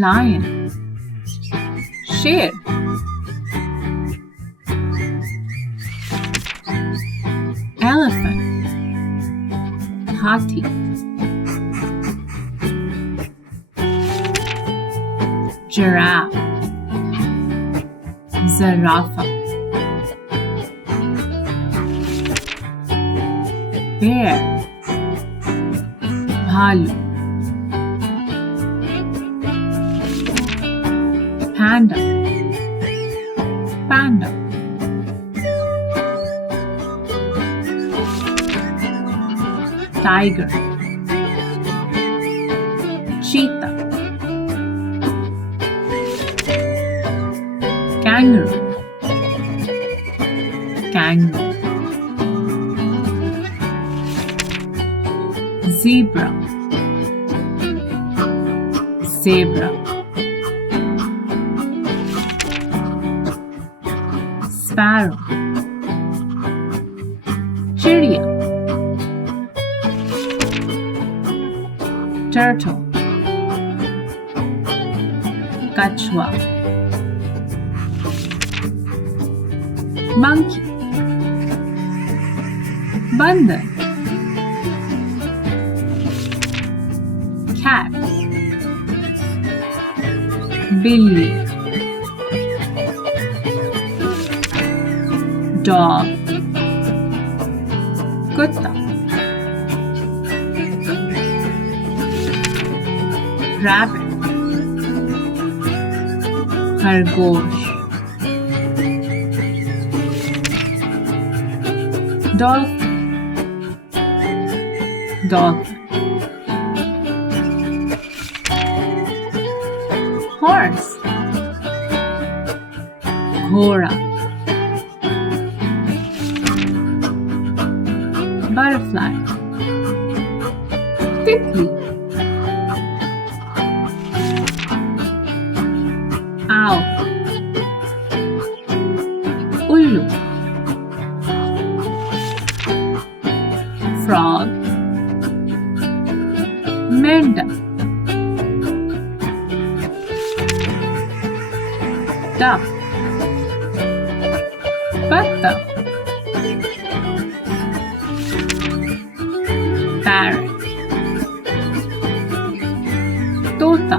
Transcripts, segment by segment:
lion, शेर, elephant, हाथी, giraffe, zarafa, bear, भालू, panda, panda, tiger, cheetah, kangaroo, kangaroo, zebra, zebra, sparrow, चिड़िया, turtle, कछुआ, monkey, बंदर, cat, बिल्ली, dog, कुत्ता, rabbit, खरगोश, dolphin, dolphin, horse, घोड़ा, butterfly, तितली, owl, उल्लू, frog, मेंढक, duck, बत्तख, parrot, तोता,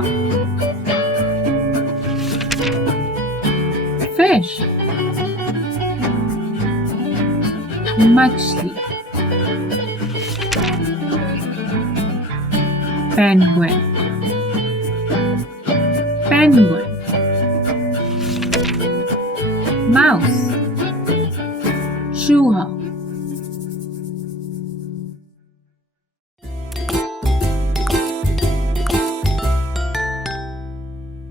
fish, मछली, penguin, penguin, mouse,